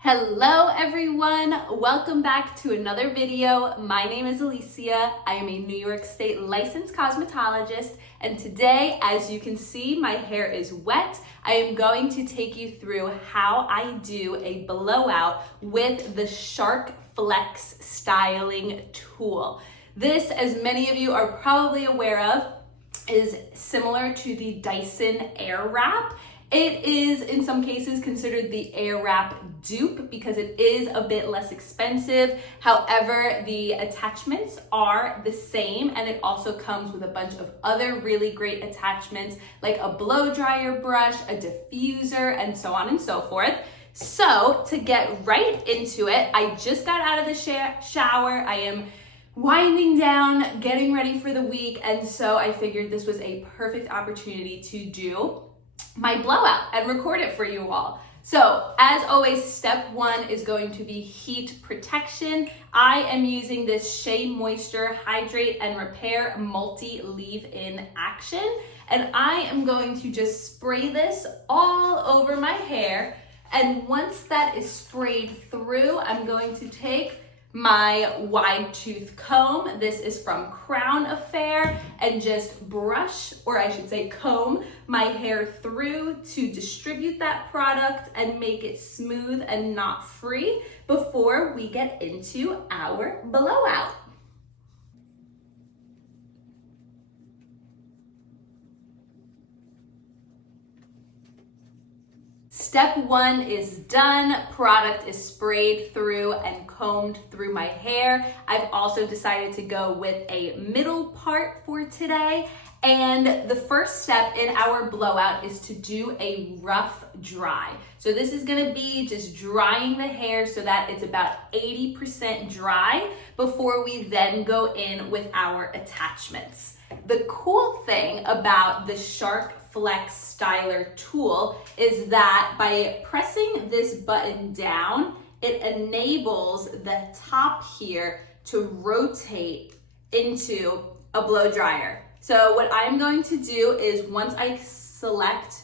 Hello everyone, welcome back to another video. My name is Alicia. I am a New York State licensed cosmetologist, and today, as you can see, my hair is wet. I am going to take you through how I do a blowout with the SharkFlex styling tool. This, as many of you are probably aware of, is similar to the Dyson Airwrap. It is in some cases considered the Airwrap dupe because it is a bit less expensive. However, the attachments are the same, and it also comes with a bunch of other really great attachments like a blow dryer brush, a diffuser, and so on and so forth. So to get right into it, I just got out of the shower. I am winding down, getting ready for the week, and so I figured this was a perfect opportunity to do my blowout and record it for you all. So as always, step one is going to be heat protection. I am using this Shea Moisture Hydrate and Repair Multi Leave-In Action, and I am going to just spray this all over my hair. And once that is sprayed through, I'm going to take my wide tooth comb. This is from Crown Affair, and just brush, or I should say comb, my hair through to distribute that product and make it smooth and knot free before we get into our blowout. Step one is done. Product is sprayed through and combed through my hair. I've also decided to go with a middle part for today. And the first step in our blowout is to do a rough dry. So this is gonna be just drying the hair so that it's about 80% dry before we then go in with our attachments. The cool thing about the SharkFlex Styler tool is that by pressing this button down, it enables the top here to rotate into a blow dryer. So what I'm going to do is once I select,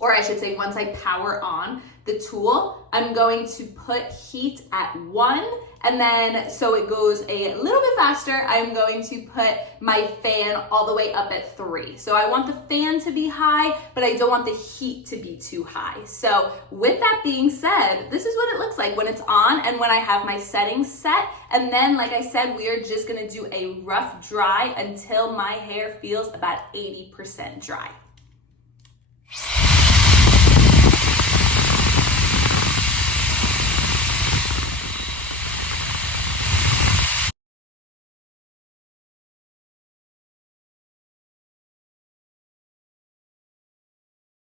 or I should say once I power on the tool, I'm going to put heat at 1, and then so it goes a little bit faster, I'm going to put my fan all the way up at 3. So I want the fan to be high, but I don't want the heat to be too high. So with that being said, this is what it looks like when it's on and when I have my settings set. And then, like I said, we are just gonna do a rough dry until my hair feels about 80% dry.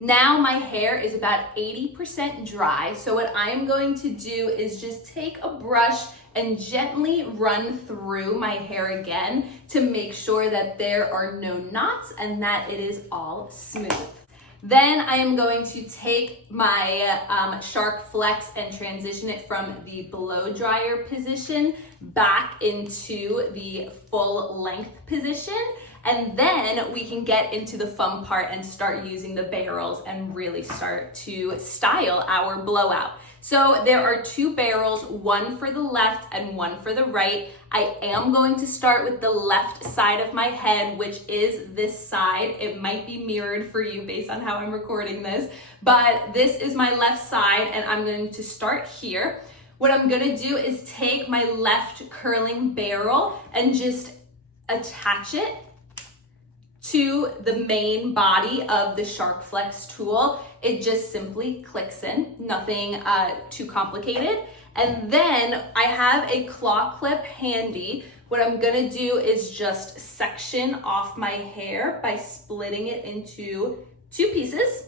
Now my hair is about 80% dry, so what I'm going to do is just take a brush and gently run through my hair again to make sure that there are no knots and that it is all smooth. Then I am going to take my SharkFlex and transition it from the blow dryer position back into the full length position. And then we can get into the fun part and start using the barrels and really start to style our blowout. So there are 2 barrels, one for the left and one for the right. I am going to start with the left side of my head, which is this side. It might be mirrored for you based on how I'm recording this, but this is my left side, and I'm going to start here. What I'm gonna do is take my left curling barrel and just attach it to the main body of the SharkFlex tool. It just simply clicks in, nothing too complicated. And then I have a claw clip handy. What I'm gonna do is just section off my hair by splitting it into 2 pieces.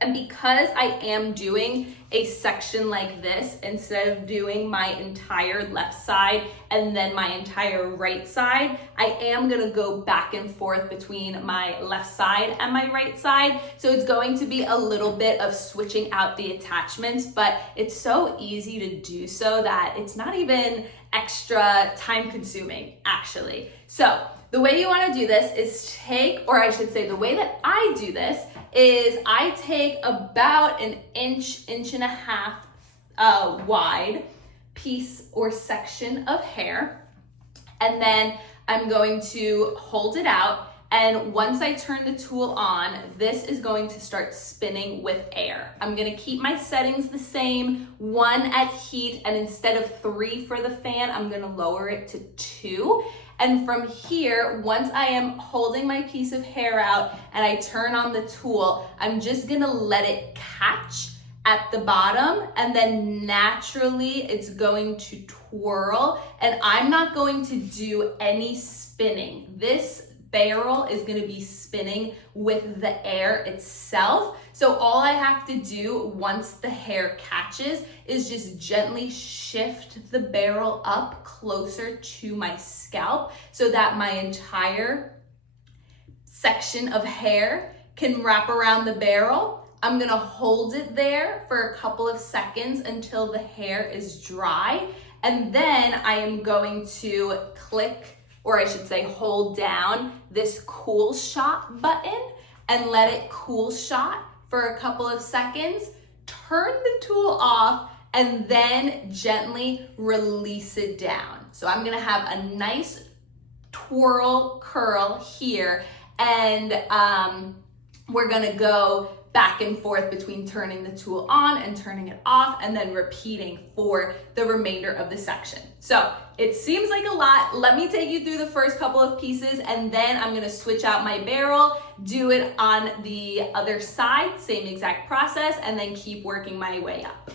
And because I am doing a section like this, instead of doing my entire left side and then my entire right side, I am gonna go back and forth between my left side and my right side. So it's going to be a little bit of switching out the attachments, but it's so easy to do so that it's not even extra time consuming, actually. So the way you wanna do this is or I should say the way that I do this is I take about an inch and a half wide piece or section of hair. And then I'm going to hold it out. And once I turn the tool on, this is going to start spinning with air. I'm gonna keep my settings the same, 1 at heat, and instead of 3 for the fan, I'm gonna lower it to 2. And from here, once I am holding my piece of hair out and I turn on the tool, I'm just gonna let it catch at the bottom, and then naturally it's going to twirl, and I'm not going to do any spinning. This barrel is going to be spinning with the air itself. So all I have to do once the hair catches is just gently shift the barrel up closer to my scalp so that my entire section of hair can wrap around the barrel. I'm gonna hold it there for a couple of seconds until the hair is dry, and then I am going to click, or I should say hold down this cool shot button and let it cool shot for a couple of seconds, turn the tool off, and then gently release it down. So I'm gonna have a nice twirl curl here, and we're gonna go back and forth between turning the tool on and turning it off, and then repeating for the remainder of the section. So it seems like a lot. Let me take you through the first couple of pieces, and then I'm gonna switch out my barrel, do it on the other side, same exact process, and then keep working my way up.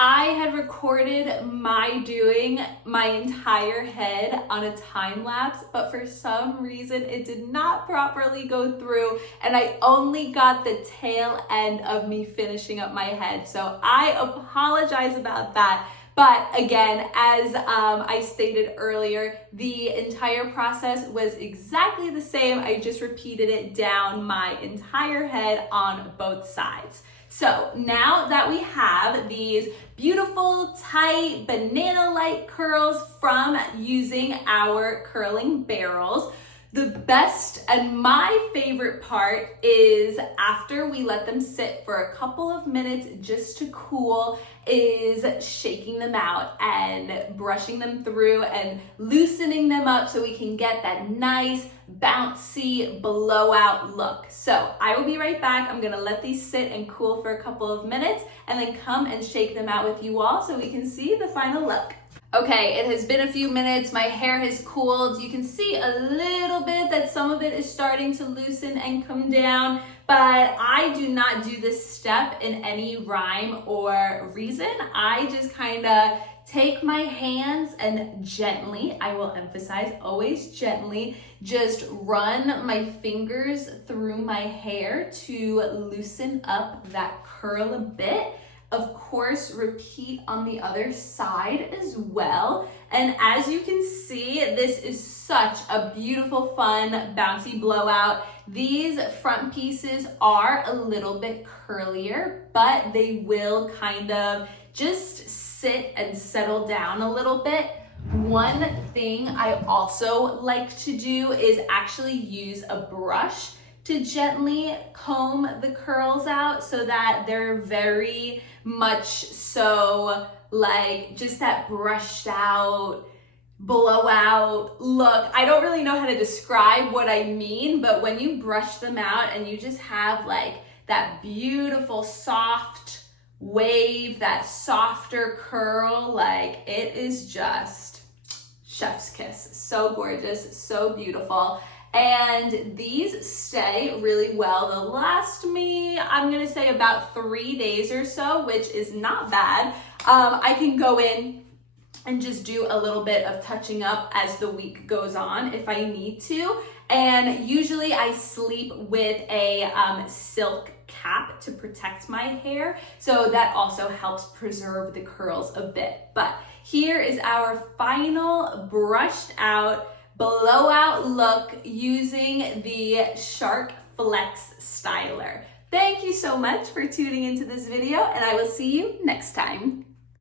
I had recorded my doing my entire head on a time lapse, but for some reason it did not properly go through, and I only got the tail end of me finishing up my head. So I apologize about that. But again, as I stated earlier, the entire process was exactly the same. I just repeated it down my entire head on both sides. So now that we have these beautiful, tight, banana-like curls from using our curling barrels, the best and my favorite part is after we let them sit for a couple of minutes just to cool, is shaking them out and brushing them through and loosening them up so we can get that nice, bouncy blowout look. So I will be right back. I'm gonna let these sit and cool for a couple of minutes and then come and shake them out with you all so we can see the final look. Okay, it has been a few minutes. My hair has cooled. You can see a little bit that some of it is starting to loosen and come down, but I do not do this step in any rhyme or reason. I just kind of take my hands and gently, I will emphasize always gently, just run my fingers through my hair to loosen up that curl a bit. Of course, repeat on the other side as well. And as you can see, this is such a beautiful, fun, bouncy blowout. These front pieces are a little bit curlier, but they will kind of just sit and settle down a little bit. One thing I also like to do is actually use a brush to gently comb the curls out so that they're very much so like just that brushed out blowout look. I don't really know how to describe what I mean, but when you brush them out and you just have like that beautiful soft wave, that softer curl, like it is just chef's kiss. So gorgeous, so beautiful. And these stay really well. They'll last me, I'm gonna say about 3 days or so, which is not bad. I can go in and just do a little bit of touching up as the week goes on if I need to. And usually I sleep with a silk cap to protect my hair. So that also helps preserve the curls a bit. But here is our final brushed out blowout look using the SharkFlex Styler. Thank you so much for tuning into this video, and I will see you next time.